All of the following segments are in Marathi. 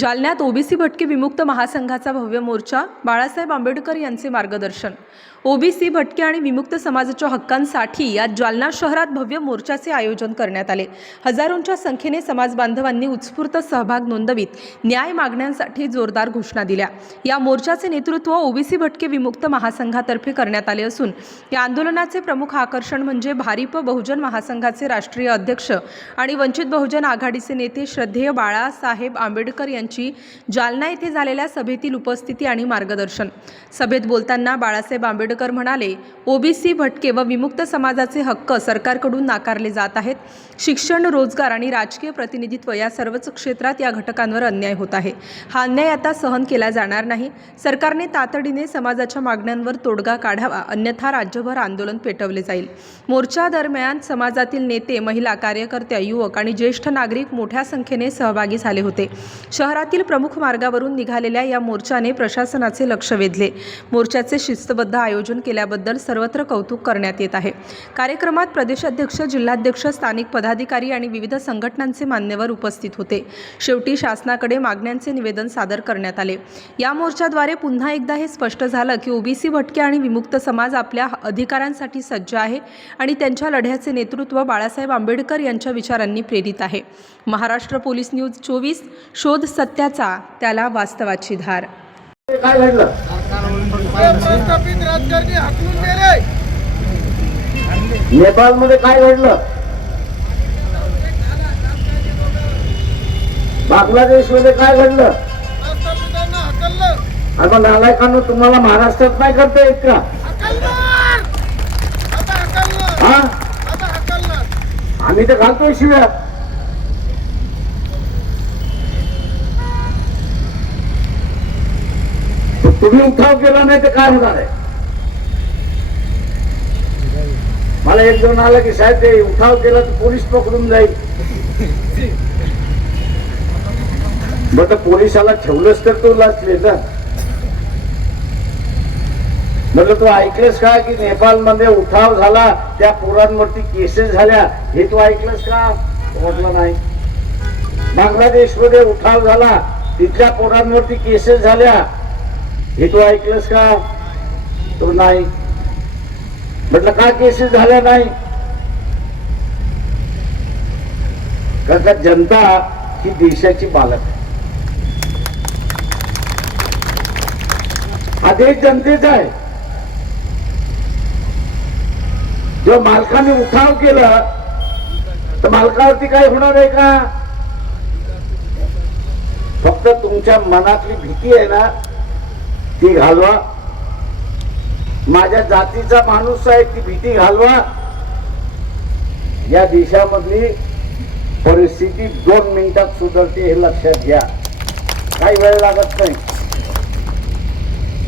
जालन्यात ओबीसी भटके विमुक्त महासंघाचा भव्य मोर्चा बाळासाहेब आंबेडकर यांचे मार्गदर्शन ओबीसी भटके आणि विमुक्त समाजाच्या हक्कांसाठी आज जालना शहरात भव्य मोर्चाचे आयोजन करण्यात आले. हजारोंच्या संख्येने समाज बांधवांनी उत्स्फूर्त सहभाग नोंदवित न्याय मागण्यांसाठी जोरदार घोषणा दिल्या. या मोर्चाचे नेतृत्व ओबीसी भटके विमुक्त महासंघातर्फे करण्यात आले असून या आंदोलनाचे प्रमुख आकर्षण म्हणजे भारिप बहुजन महासंघाचे राष्ट्रीय अध्यक्ष आणि वंचित बहुजन आघाडीचे नेते श्रद्धेय बाळासाहेब आंबेडकर यांची जालना येथे झालेल्या सभेतील उपस्थिती आणि मार्गदर्शन. सभेत बोलताना बाळासाहेब आंबेडकर म्हणाले ओबीसी भटके व विमुक्त समाजाचे हक्क सरकारकडून नाकारले जात आहेत. शिक्षण रोजगार आणि राजकीय प्रतिनिधित्व या सर्वच क्षेत्रात या घटकांवर अन्याय होत आहे. हा अन्याय आता सहन केला जाणार नाही. सरकारने तातडीने समाजाच्या मागण्यांवर तोडगा काढावा अन्यथा राज्यभर आंदोलन पेटवले जाईल. मोर्चा दरम्यान समाजातील नेते महिला कार्यकर्त्या युवक आणि ज्येष्ठ नागरिक मोठ्या संख्येने सहभागी झाले होते. शहरातील प्रमुख मार्गावरून निघालेल्या या मोर्चाने प्रशासनाचे लक्ष वेधले. मोर्चाचे शिस्तबद्ध आयोजन आयोजन केल्याबद्दल सर्वत्र कौतुक करण्यात येत आहे. कार्यक्रमात प्रदेशाध्यक्ष जिल्हाध्यक्ष स्थानिक पदाधिकारी आणि विविध संघटनांचे मान्यवर उपस्थित होते. शेवटी शासनाकडे मागण्यांचे निवेदन सादर करण्यात आले. या मोर्चाद्वारे पुन्हा एकदा हे स्पष्ट झालं की ओबीसी भटके आणि विमुक्त समाज आपल्या अधिकारांसाठी सज्ज आहे आणि त्यांच्या लढ्याचे नेतृत्व बाळासाहेब आंबेडकर यांच्या विचारांनी प्रेरित आहे. महाराष्ट्र पोलीस न्यूज चोवीस शोध सत्याचा त्याला वास्तवाची धार. काय घडलं? प्रस्थापित राजकारणी हाकलून गेले. नेपाळमध्ये काय घडलं? बांगलादेशमध्ये काय घडलं? आता नालायकांनो तुम्हाला महाराष्ट्रात नाही करता येत का? हा? आम्ही तर घालतोय शिव्या. तुम्ही उठाव केला नाही तर काय होणार आहे? मला एक जण आला की साहेब ते उठाव केला तर पोलीस पकडून जाईल. बट पोलिसाला ठेवलंच तर तो लाचले ना. म्हटलं तू ऐकलंस का की नेपाळमध्ये उठाव झाला त्या पोरांवरती केसेस झाल्या? हे तू ऐकलंस का? म्हटलं नाही. बांगलादेशमध्ये उठाव झाला तिथल्या पोरांवरती केसेस झाल्या. हे तू ऐकलंस का? तो नाही. म्हटलं का केसेस झाल्या नाही? का जनता ही देशाची बालक आहे. हा देश जनतेचा आहे. जेव्हा मालकाने उठाव केला तर मालकावरती काय होणार आहे का? फक्त तुमच्या मनातली भीती आहे ना ती घालवा. माझ्या जातीचा माणूस आहे ती भीती घालवा. या देशामधली परिस्थिती दोन मिनिटात सुधारते हे लक्षात घ्या. काही वेळ लागत नाही.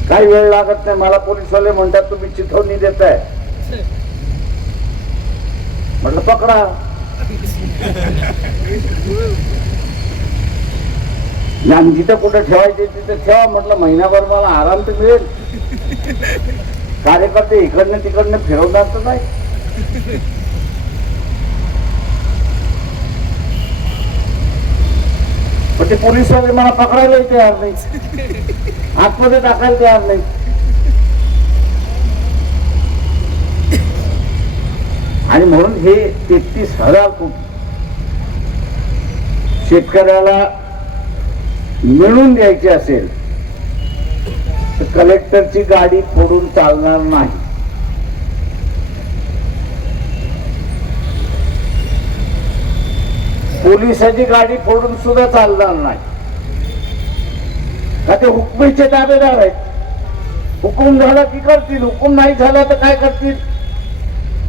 काही वेळ लागत नाही. मला पोलीसवाले म्हणतात तुम्ही चिथवणी देत आहे म्हटलं पकडा. आणि जिथं कुठं ठेवायचे तिथं ठेवा म्हटलं महिनाभर मला आराम तर मिळेल. कार्यकर्ते इकडनं तिकडनं फिरवणार तर नाही. पण ते पोलीस मला पकडायलाही तयार नाही. आतमध्ये टाकायला तयार नाही. आणि म्हणून हे तेहतीस हजार कोटी शेतकऱ्याला मिळून द्यायची असेल तर कलेक्टरची गाडी फोडून चालणार नाही. पोलिसाची गाडी फोडून सुद्धा चालणार नाही. का ते हुकमीचे दावेदार आहेत? हुकूम झाला की करतील? हुकूम नाही झाला तर काय करतील?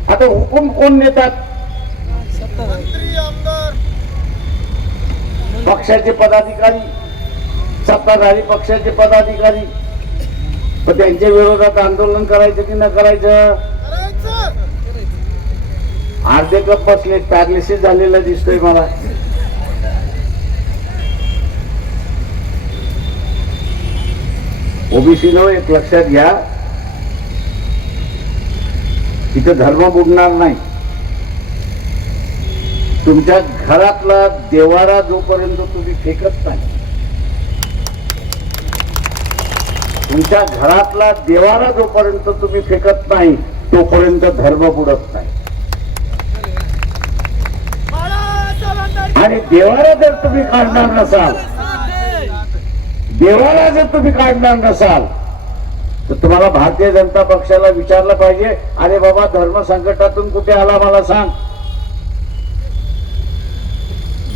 आता हुकूम कोण नेतात? पक्षाचे पदाधिकारी. सत्ताधारी पक्षाचे पदाधिकारी. पण त्यांच्या विरोधात आंदोलन करायचं की न करायचं अर्धे कप बसले पॅरालिसिस झालेला दिसतोय मला. ओबीसी न एक लक्षात घ्या. इथं धर्म बुडणार नाही. तुमच्या घरातला देवारा जोपर्यंत तुम्ही फेकत नाही तुमच्या घरातला देवाला जोपर्यंत तुम्ही फेकत नाही तोपर्यंत धर्म बुडत नाही. आणि देवाला जर तुम्ही काढणार नसाल देवाला जर तुम्ही काढणार नसाल तर तुम्हाला भारतीय जनता पक्षाला विचारलं पाहिजे अरे बाबा धर्म संकटातून कुठे आला मला सांग.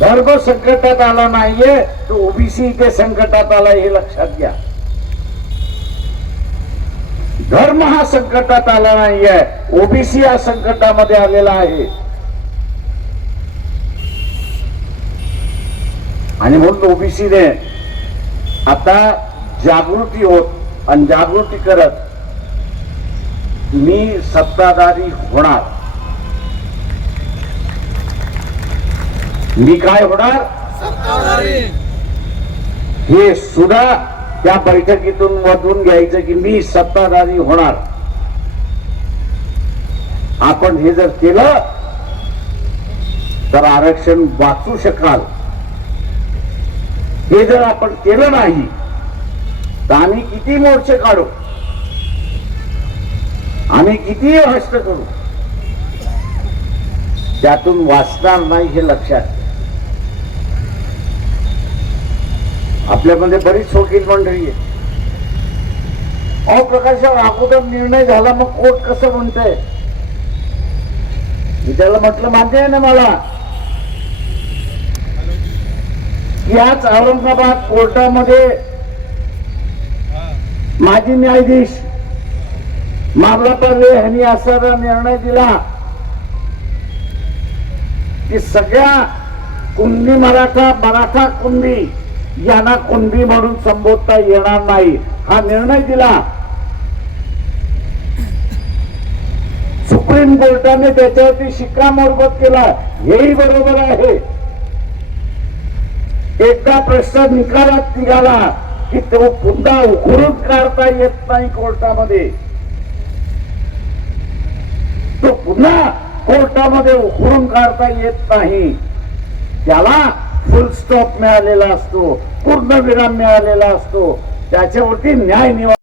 धर्म संकटात आला नाहीये तो ओबीसी ते संकटात आला हे लक्षात घ्या. धर्म हा संकटात आला नाहीये. ओबीसी हा संकटामध्ये आलेला आहे. आणि म्हणून ओबीसीने आता जागृती होत आणि जागृती करत मी सत्ताधारी होणार. मी काय होणार? सत्ताधारी. हे सुद्धा त्या बैठकीतून मधून घ्यायचं की मी सत्ताधारी होणार. आपण हे जर केलं तर आरक्षण वाचू शकाल. हे जर आपण केलं नाही तर आम्ही किती मोर्चे काढू? आम्ही किती हस्त करू? त्यातून वाचणार नाही हे लक्षात. आपल्यामध्ये बरीच वकील मंडळी आहे अहो प्रकाशावर अगोदर निर्णय झाला मग कोर्ट कसं म्हणतंय? मी त्याला म्हटलं मान्य आहे ना मला? याच औरंगाबाद कोर्टामध्ये माजी न्यायाधीश मामलापार रे ह्यांनी असा निर्णय दिला. की सगळ्या कुंडी मराठा मराठा कुंडी यांना कुणबी म्हणून संबोधता येणार नाही. हा निर्णय दिला. सुप्रीम कोर्टाने त्याच्यावरती शिक्कामोर्बत केला. हेही बरोबर आहे. एकदा प्रश्न निकालात निघाला की तो पुन्हा उकरून काढता येत नाही कोर्टामध्ये. तो पुन्हा कोर्टामध्ये उकरून काढता येत नाही. त्याला फुल स्टॉप मिळालेला असतो पूर्ण विराम मिळालेला असतो. त्याच्यावरती न्याय निवा